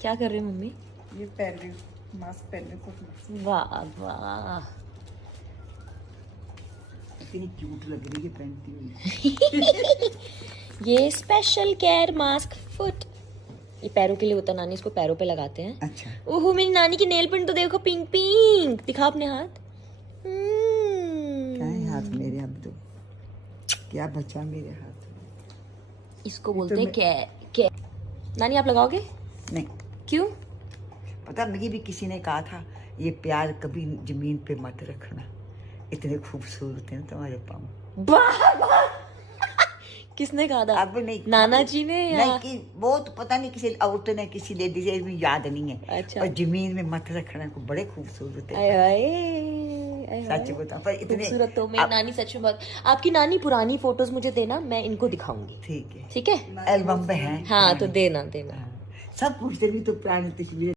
क्या कर रही हो मम्मी? ये पहन रही हूँ, मास्क पहन रही हूँ। वाह वाह, इतनी क्यूट लग रही है पहनती हुई। ये स्पेशल केयर मास्क फुट, ये पैरों के लिए होता है, नानी इसको पैरों पे लगाते हैं। अच्छा, ओहो मेरी नानी की नेल पेंट तो देखो, पिंक पिंक, दिखा अपने हाथ। क्या है हाथ मेरे, अब तो क्या बचा मेरे हाथ। इसको ये बोलते तो हैं के। नानी आप लगाओगे? नहीं, क्यों? पता मुझे भी किसी ने कहा था, ये प्यार कभी जमीन पे मत रखना, इतने खूबसूरत हैं तुम्हारे पाँव। वाह, किसने कहा था? अब नहीं, नाना जी ने या? नहीं कि वो तो पता नहीं किसी औरत ने, किसी लेडी से, मुझे याद नहीं है। अच्छा। और जमीन में मत रखना को बड़े खूबसूरत है। आए आए, सच बता, पर इतने खूबसूरत तो मेरी नानी सच में बहुत। आपकी नानी पुरानी फोटोज मुझे देना, मैं इनको दिखाऊंगी। ठीक है, ठीक है, एल्बम पे है। हाँ तो देना देना। सब पूछते भी तो पुरानी तस्वीरें